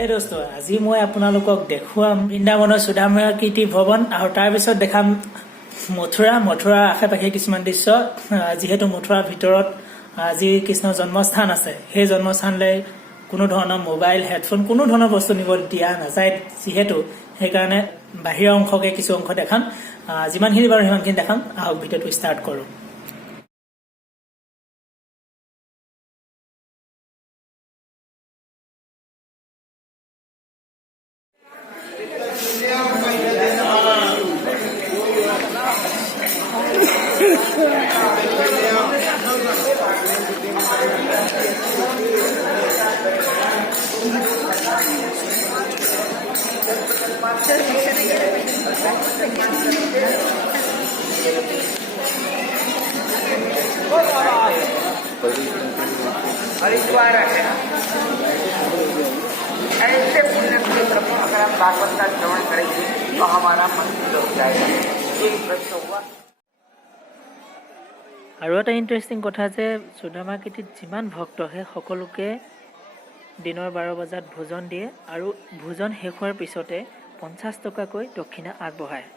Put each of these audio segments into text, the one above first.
হে দোস্ত আজি মই আপোনালোকক দেখুৱাম বৃন্দাবনৰ সুদামা কীৰ্তি ভৱন আৰু তাৰ পিছত দেখাম মথুৰা আশে-পাশে কিছুমান দৃশ্য যিহেতু মথুৰাৰ ভিতৰত আজি কৃষ্ণৰ জন্মস্থান আছে সেই জন্মস্থানলৈ কোনো ধৰণৰ মোবাইল হেডফোন কোনো ধৰণৰ বস্তু নিব দিয়া নাযায় যিহেতু সেইকাৰণে বাহিৰৰ অংশকে কিছু অংশ দেখাম যিমানখিনি বাৰু সিমানখিনি দেখাম আহক ভিডিঅ'টো ষ্টাৰ্ট কৰোঁ हरिद्वार है ऐसे पुण्य क्षेत्र को अगर हम भागवत का श्रवण करेंगे तो हमारा मन शुद्ध हो जाएगा एक प्रश्न हुआ আৰু এটা ইণ্টাৰেষ্টিং কথা যে সুদামা কীৰ্তিত যিমান ভক্ত আহে সকলোকে দিনৰ 12 বজাত ভোজন দিয়ে আৰু ভোজন শেষ হোৱাৰ পিছতে 50 টকাকৈ দক্ষিণা আগবঢ়ায়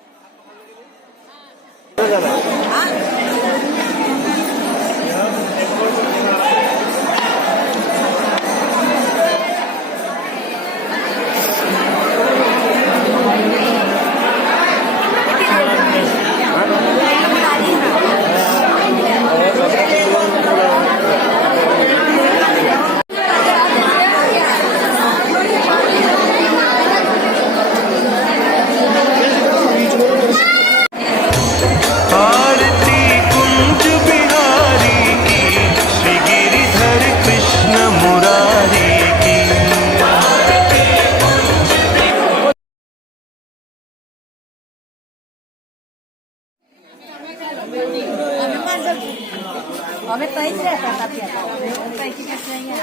हमें कहीं से रहता था कहीं से चाहिए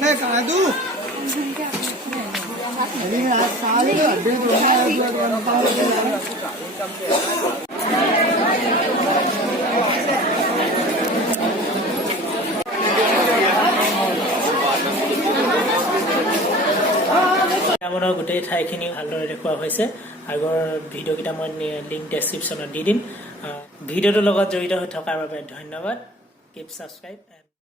मैं कहाँ दूँ आज साल বৃন্দাবনৰ গোটেই ঠাইখিনি ভালদৰে দেখুওৱা হৈছে আগৰ ভিডিঅ'কেইটা মই লিংক ডেছক্ৰিপশ্যনত দি দিম ভিডিঅ'টোৰ লগত জড়িত হৈ থকাৰ বাবে ধন্যবাদ কিপ ছাবস্ক্ৰাইব